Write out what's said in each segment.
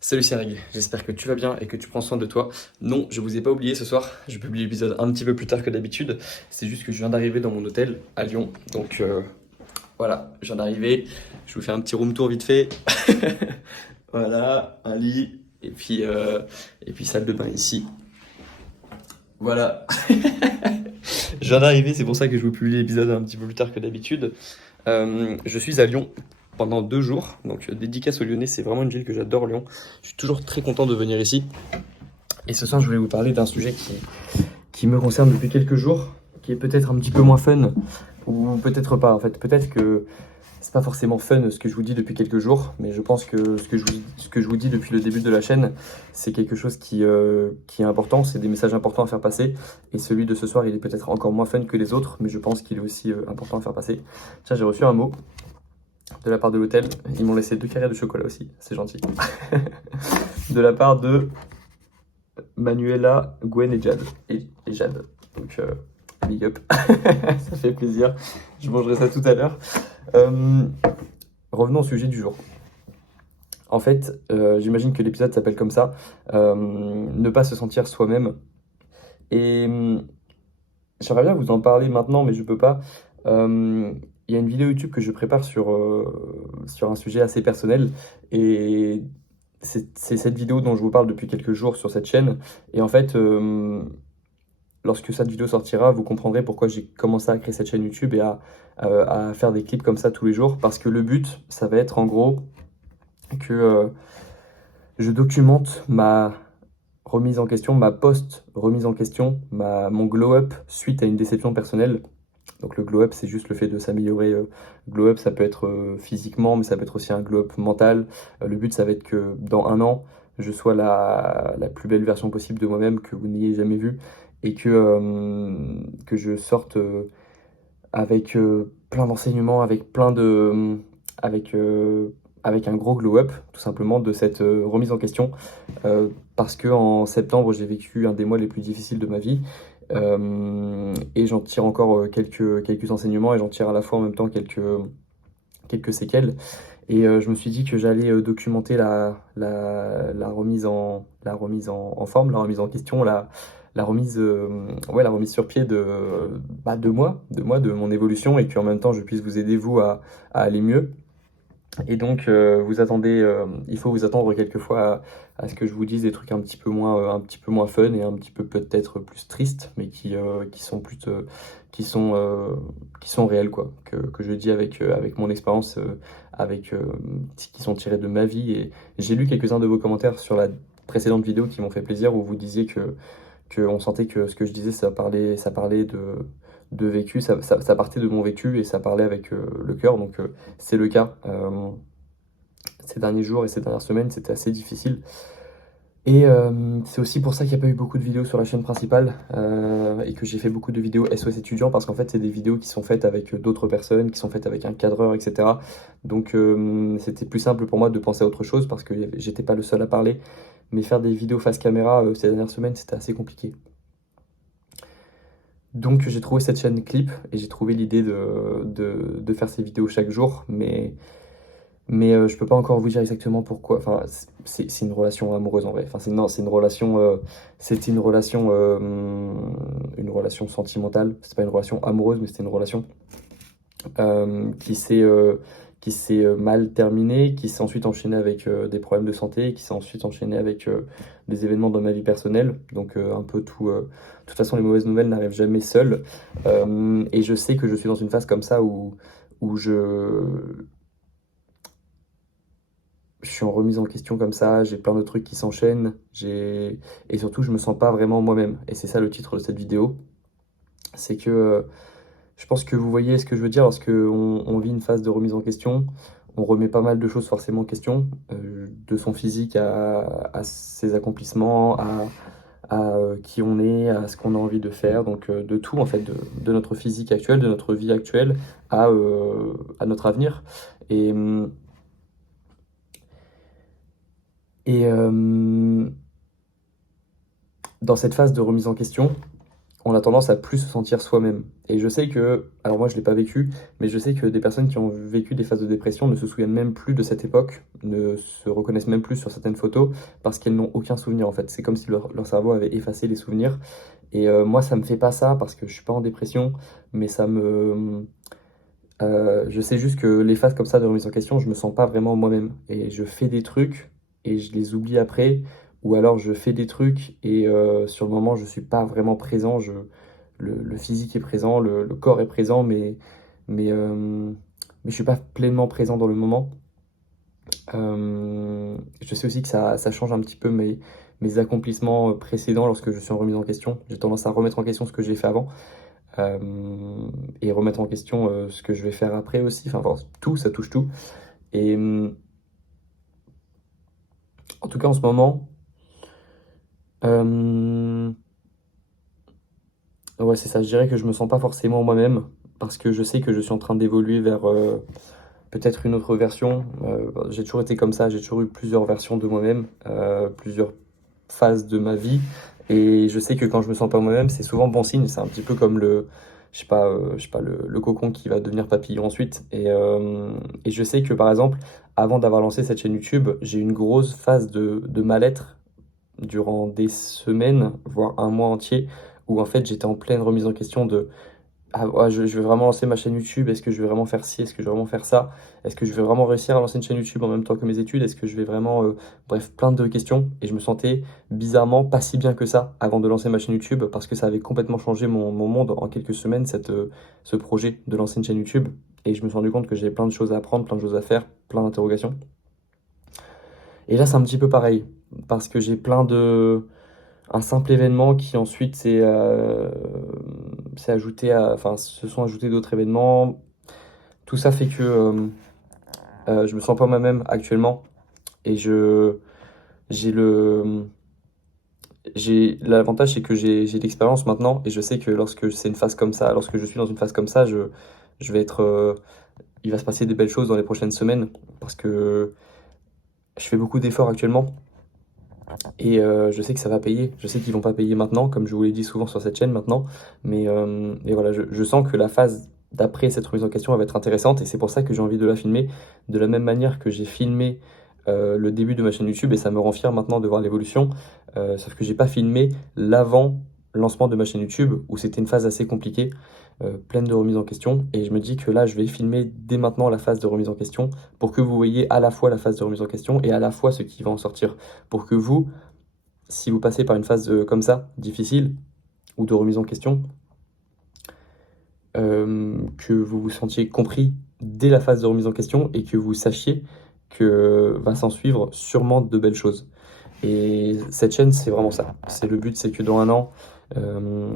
Salut c'est Reg, j'espère que tu vas bien et que tu prends soin de toi. Non, je vous ai pas oublié ce soir, je publie l'épisode un petit peu plus tard que d'habitude. C'est juste que je viens d'arriver dans mon hôtel à Lyon. Donc voilà, je viens d'arriver, je vous fais un petit room tour vite fait. Voilà, un lit et puis salle de bain ici. Voilà, je viens d'arriver, c'est pour ça que je vous publie l'épisode un petit peu plus tard que d'habitude. Je suis à Lyon pendant 2 jours, donc dédicace aux Lyonnais, c'est vraiment une ville que j'adore, Lyon. Je suis toujours très content de venir ici. Et ce soir, je voulais vous parler d'un sujet qui me concerne depuis quelques jours, qui est peut-être un petit peu moins fun, ou peut-être pas. En fait, peut-être que c'est pas forcément fun ce que je vous dis depuis quelques jours, mais je pense que ce que je vous dis depuis le début de la chaîne, c'est quelque chose qui est important, c'est des messages importants à faire passer. Et celui de ce soir, il est peut-être encore moins fun que les autres, mais je pense qu'il est aussi important à faire passer. Tiens, j'ai reçu un mot de la part de l'hôtel. Ils m'ont laissé 2 carrés de chocolat aussi, c'est gentil. De la part de Manuela, Gwen et Jade. Et Jade. Donc, big up. Ça fait plaisir. Je mangerai ça tout à l'heure. Euh, Revenons au sujet du jour. En fait, j'imagine que l'épisode s'appelle comme ça. Ne pas se sentir soi-même. Et j'aimerais bien vous en parler maintenant, mais je peux pas. Il y a une vidéo YouTube que je prépare sur un sujet assez personnel. Et c'est cette vidéo dont je vous parle depuis quelques jours sur cette chaîne. Et en fait, lorsque cette vidéo sortira, vous comprendrez pourquoi j'ai commencé à créer cette chaîne YouTube et à faire des clips comme ça tous les jours. Parce que le but, ça va être en gros que je documente ma remise en question, ma post-remise en question, mon glow-up suite à une déception personnelle. Donc le glow-up, c'est juste le fait de s'améliorer. Glow-up, ça peut être physiquement, mais ça peut être aussi un glow-up mental. Le but, ça va être que dans un an, je sois la plus belle version possible de moi-même que vous n'ayez jamais vue et que je sorte avec plein d'enseignements, avec, euh, avec un gros glow-up, tout simplement, de cette remise en question. Parce que en septembre, j'ai vécu un des mois les plus difficiles de ma vie. Et j'en tire encore quelques enseignements et j'en tire à la fois en même temps quelques séquelles. Et je me suis dit que j'allais documenter la remise en forme, la remise en question, la remise, ouais, la remise sur pied de mon évolution, et qu'en même temps je puisse vous aider vous à aller mieux. Et donc, il faut vous attendre quelquefois à ce que je vous dise des trucs un petit peu moins fun et un petit peu peut-être plus tristes, mais qui sont plus, qui sont, euh, qui sont réels, quoi. Que je dis avec mon expérience, qui sont tirés de ma vie. Et j'ai lu quelques-uns de vos commentaires sur la précédente vidéo qui m'ont fait plaisir, où vous disiez que on sentait que ce que je disais, ça parlait de vécu, ça partait de mon vécu et ça parlait avec le cœur, donc c'est le cas. Ces derniers jours et ces dernières semaines, c'était assez difficile. Et c'est aussi pour ça qu'il n'y a pas eu beaucoup de vidéos sur la chaîne principale et que j'ai fait beaucoup de vidéos SOS étudiants, parce qu'en fait, c'est des vidéos qui sont faites avec d'autres personnes, qui sont faites avec un cadreur, etc. Donc c'était plus simple pour moi de penser à autre chose parce que j'étais pas le seul à parler. Mais faire des vidéos face caméra ces dernières semaines, c'était assez compliqué. Donc j'ai trouvé cette chaîne clip et j'ai trouvé l'idée de faire ces vidéos chaque jour, mais je peux pas encore vous dire exactement pourquoi. Enfin, c'est une relation amoureuse en vrai. Enfin, non, c'est une relation, c'était une relation sentimentale. C'est pas une relation amoureuse, mais c'était une relation euh, qui s'est euh, qui s'est mal terminée, qui s'est ensuite enchaînée avec des problèmes de santé, qui s'est ensuite enchaînée avec des événements dans ma vie personnelle. Donc un peu tout. De toute façon, les mauvaises nouvelles n'arrivent jamais seules. Et je sais que je suis dans une phase comme ça où je suis en remise en question comme ça, j'ai plein de trucs qui s'enchaînent, et surtout je me sens pas vraiment moi-même. Et c'est ça le titre de cette vidéo. C'est que je pense que vous voyez ce que je veux dire lorsque on vit une phase de remise en question. On remet pas mal de choses forcément en question, de son physique à ses accomplissements, à qui on est, à ce qu'on a envie de faire, donc de tout en fait, de notre physique actuel, de notre vie actuelle, à notre avenir. Et, hum, et dans cette phase de remise en question, on a tendance à plus se sentir soi-même. Et je sais que, alors moi je l'ai pas vécu, mais je sais que des personnes qui ont vécu des phases de dépression ne se souviennent même plus de cette époque, ne se reconnaissent même plus sur certaines photos, parce qu'elles n'ont aucun souvenir en fait. C'est comme si leur cerveau avait effacé les souvenirs. Et moi ça me fait pas ça, parce que je suis pas en dépression, mais je sais juste que les phases comme ça de remise en question, je me sens pas vraiment moi-même. Et je fais des trucs, et je les oublie après, ou alors je fais des trucs, et sur le moment je suis pas vraiment présent, le physique est présent, le corps est présent, mais, euh, mais je suis pas pleinement présent dans le moment. Je sais aussi que ça change un petit peu mes accomplissements précédents lorsque je suis en remise en question. J'ai tendance à remettre en question ce que j'ai fait avant, euh, et remettre en question ce que je vais faire après aussi. Enfin, tout, ça touche tout. Et en tout cas, en ce moment, euh, ouais, c'est ça. Je dirais que je me sens pas forcément moi-même parce que je sais que je suis en train d'évoluer vers peut-être une autre version. J'ai toujours été comme ça, j'ai toujours eu plusieurs versions de moi-même, plusieurs phases de ma vie. Et je sais que quand je me sens pas moi-même, c'est souvent bon signe. C'est un petit peu comme je sais pas, le cocon qui va devenir papillon ensuite. Et je sais que par exemple, avant d'avoir lancé cette chaîne YouTube, j'ai eu une grosse phase de mal-être durant des semaines, voire un mois entier, où en fait j'étais en pleine remise en question de ah, ouais, je vais vraiment lancer ma chaîne YouTube, est-ce que je vais vraiment faire ci, est-ce que je vais vraiment faire ça, est-ce que je vais vraiment réussir à lancer une chaîne YouTube en même temps que mes études, est-ce que je vais vraiment... Bref, plein de questions, et je me sentais bizarrement pas si bien que ça avant de lancer ma chaîne YouTube, parce que ça avait complètement changé mon monde en quelques semaines, ce projet de lancer une chaîne YouTube, et je me suis rendu compte que j'avais plein de choses à apprendre, plein de choses à faire, plein d'interrogations. Et là c'est un petit peu pareil, parce que j'ai plein de... Un simple événement qui ensuite s'est ajouté à, enfin, se sont ajoutés d'autres événements. Tout ça fait que je me sens pas moi-même actuellement et j'ai j'ai l'avantage c'est que j'ai l'expérience maintenant et je sais que lorsque c'est une phase comme ça, lorsque je suis dans une phase comme ça, je vais être, il va se passer des belles choses dans les prochaines semaines parce que je fais beaucoup d'efforts actuellement. Et je sais que ça va payer. Je sais qu'ils vont pas payer maintenant, comme je vous l'ai dit souvent sur cette chaîne maintenant. Mais voilà, je sens que la phase d'après cette remise en question elle va être intéressante et c'est pour ça que j'ai envie de la filmer de la même manière que j'ai filmé le début de ma chaîne YouTube et ça me rend fier maintenant de voir l'évolution. Sauf que j'ai pas filmé l'avant lancement de ma chaîne YouTube où c'était une phase assez compliquée, pleine de remises en question. Et je me dis que là, je vais filmer dès maintenant la phase de remise en question pour que vous voyez à la fois la phase de remise en question et à la fois ce qui va en sortir. Pour que vous, si vous passez par une phase comme ça, difficile, ou de remise en question, que vous vous sentiez compris dès la phase de remise en question et que vous sachiez que va s'en suivre sûrement de belles choses. Et cette chaîne, c'est vraiment ça. C'est le but, c'est que dans un an,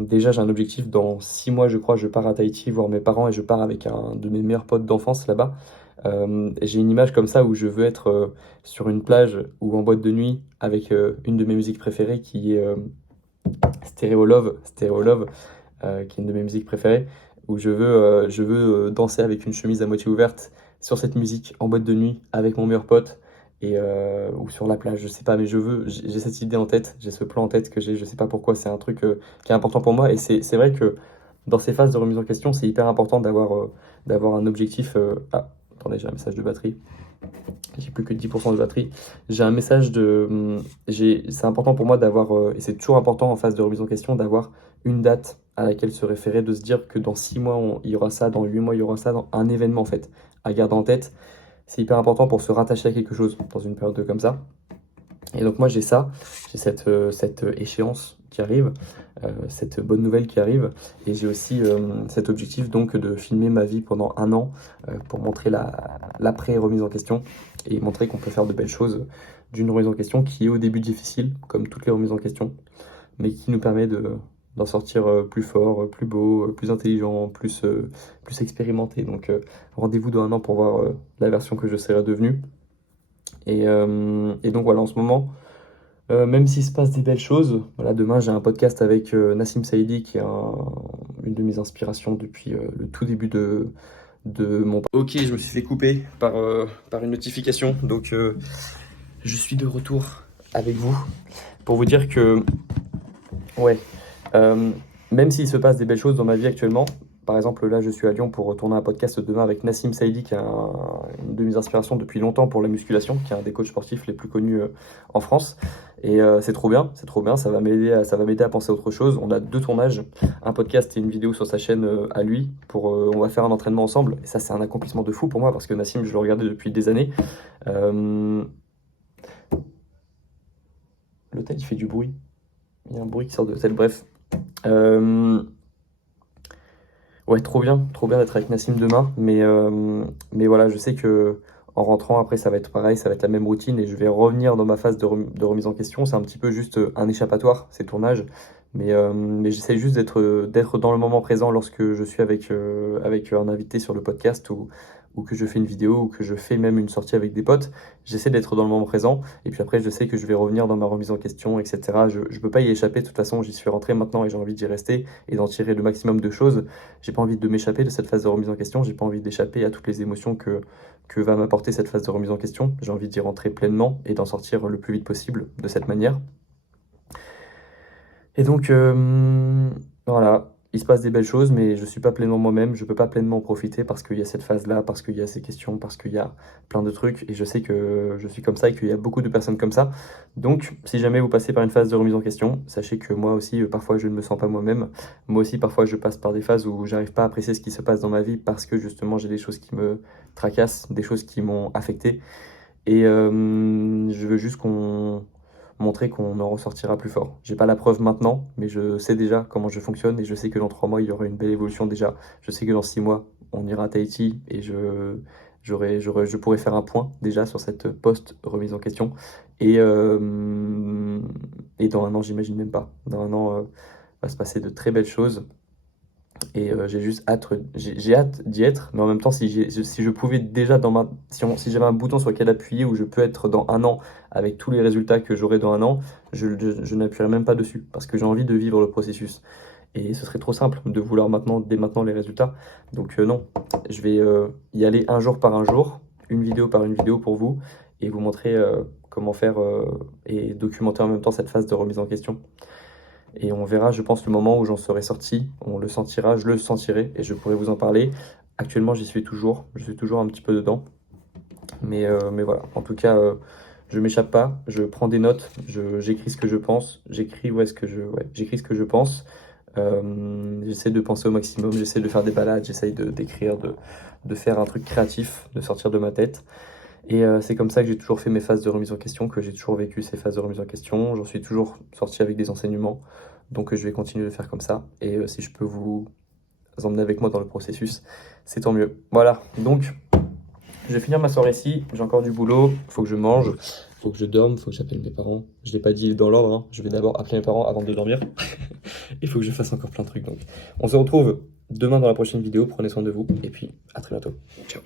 déjà j'ai un objectif, dans 6 mois je crois, je pars à Tahiti voir mes parents et je pars avec un de mes meilleurs potes d'enfance là-bas. J'ai une image comme ça où je veux être sur une plage ou en boîte de nuit avec une de mes musiques préférées qui est Stereo Love, qui est une de mes musiques préférées, où je veux danser avec une chemise à moitié ouverte sur cette musique en boîte de nuit avec mon meilleur pote ou sur la plage, je sais pas, mais j'ai cette idée en tête, j'ai ce plan en tête que j'ai, je sais pas pourquoi, c'est un truc qui est important pour moi et c'est vrai que dans ces phases de remise en question, c'est hyper important d'avoir un objectif. Ah, attendez, j'ai un message de batterie. J'ai plus que 10% de batterie. J'ai un message c'est important pour moi d'avoir, et c'est toujours important en phase de remise en question, d'avoir une date à laquelle se référer, de se dire que dans 6 mois, il y aura ça, dans 8 mois, il y aura ça, dans un événement en fait, à garder en tête. C'est hyper important pour se rattacher à quelque chose dans une période comme ça. Et donc moi j'ai ça, j'ai cette échéance qui arrive, cette bonne nouvelle qui arrive, et j'ai aussi cet objectif donc de filmer ma vie pendant un an pour montrer l'après remise en question et montrer qu'on peut faire de belles choses d'une remise en question qui est au début difficile, comme toutes les remises en question, mais qui nous permet d'en sortir plus fort, plus beau, plus intelligent, plus expérimenté. Donc rendez-vous dans un an pour voir la version que je serai devenue. Et donc voilà, en ce moment, même s'il se passe des belles choses, voilà, demain j'ai un podcast avec Nassim Saïdi qui est une de mes inspirations depuis le tout début de mon... Ok, je me suis fait couper par une notification, donc je suis de retour avec vous pour vous dire que, ouais, même s'il se passe des belles choses dans ma vie actuellement, par exemple, là, je suis à Lyon pour tourner un podcast demain avec Nassim Saïdi, qui est une de mes inspirations depuis longtemps pour la musculation, qui est un des coachs sportifs les plus connus en France. Et c'est trop bien, ça va m'aider à penser à autre chose. On a 2 tournages, un podcast et une vidéo sur sa chaîne à lui. On va faire un entraînement ensemble. Et ça, c'est un accomplissement de fou pour moi, parce que Nassim, je le regardais depuis des années. L'hôtel, il fait du bruit. Il y a un bruit qui sort de l'hôtel, bref. Ouais, trop bien d'être avec Nassim demain, mais voilà, je sais que en rentrant après ça va être pareil, ça va être la même routine et je vais revenir dans ma phase de remise en question. C'est un petit peu juste un échappatoire, ces tournages, mais j'essaie juste d'être dans le moment présent lorsque je suis avec un invité sur le podcast ou que je fais une vidéo ou que je fais même une sortie avec des potes. J'essaie d'être dans le moment présent et puis après je sais que je vais revenir dans ma remise en question, etc. Je peux pas y échapper, de toute façon j'y suis rentré maintenant et j'ai envie d'y rester et d'en tirer le maximum de choses. J'ai pas envie de m'échapper de cette phase de remise en question, j'ai pas envie d'échapper à toutes les émotions que va m'apporter cette phase de remise en question. J'ai envie d'y rentrer pleinement et d'en sortir le plus vite possible de cette manière. Et donc, voilà, il se passe des belles choses, mais je suis pas pleinement moi-même, je peux pas pleinement en profiter parce qu'il y a cette phase-là, parce qu'il y a ces questions, parce qu'il y a plein de trucs, et je sais que je suis comme ça et qu'il y a beaucoup de personnes comme ça. Donc, si jamais vous passez par une phase de remise en question, sachez que moi aussi, parfois, je ne me sens pas moi-même. Moi aussi, parfois, je passe par des phases où j'arrive pas à apprécier ce qui se passe dans ma vie parce que justement, j'ai des choses qui me tracassent, des choses qui m'ont affecté. Et je veux juste montrer qu'on en ressortira plus fort. J'ai pas la preuve maintenant, mais je sais déjà comment je fonctionne et je sais que dans 3 mois, il y aura une belle évolution déjà. Je sais que dans 6 mois, on ira à Tahiti et je pourrais faire un point déjà sur cette post-remise en question. Et, et dans 1 an, j'imagine même pas. Dans 1 an, va se passer de très belles choses. Et j'ai hâte d'y être, mais en même temps, si je pouvais déjà si j'avais un bouton sur lequel appuyer où je peux être dans 1 an avec tous les résultats que j'aurai dans 1 an, je n'appuierai même pas dessus parce que j'ai envie de vivre le processus. Et ce serait trop simple de vouloir dès maintenant les résultats. Donc non, je vais y aller un jour par un jour, une vidéo par une vidéo pour vous et vous montrer comment faire et documenter en même temps cette phase de remise en question. Et on verra, je pense, le moment où j'en serai sorti. On le sentira, je le sentirai et je pourrai vous en parler. Actuellement, je suis toujours un petit peu dedans. Mais voilà, en tout cas, je m'échappe pas. Je prends des notes, j'écris ce que je pense. J'écris ce que je pense. J'essaie de penser au maximum, j'essaie de faire des balades, j'essaie d'écrire, de faire un truc créatif, de sortir de ma tête. Et c'est comme ça que j'ai toujours fait mes phases de remise en question, que j'ai toujours vécu ces phases de remise en question. J'en suis toujours sorti avec des enseignements. Donc je vais continuer de faire comme ça. Et si je peux vous emmener avec moi dans le processus, c'est tant mieux. Voilà, donc je vais finir ma soirée ici. J'ai encore du boulot, il faut que je mange, il faut que je dorme, il faut que j'appelle mes parents. Je ne l'ai pas dit dans l'ordre, hein. Je vais d'abord appeler mes parents avant de dormir. Il faut que je fasse encore plein de trucs. Donc on se retrouve demain dans la prochaine vidéo. Prenez soin de vous et puis à très bientôt. Ciao.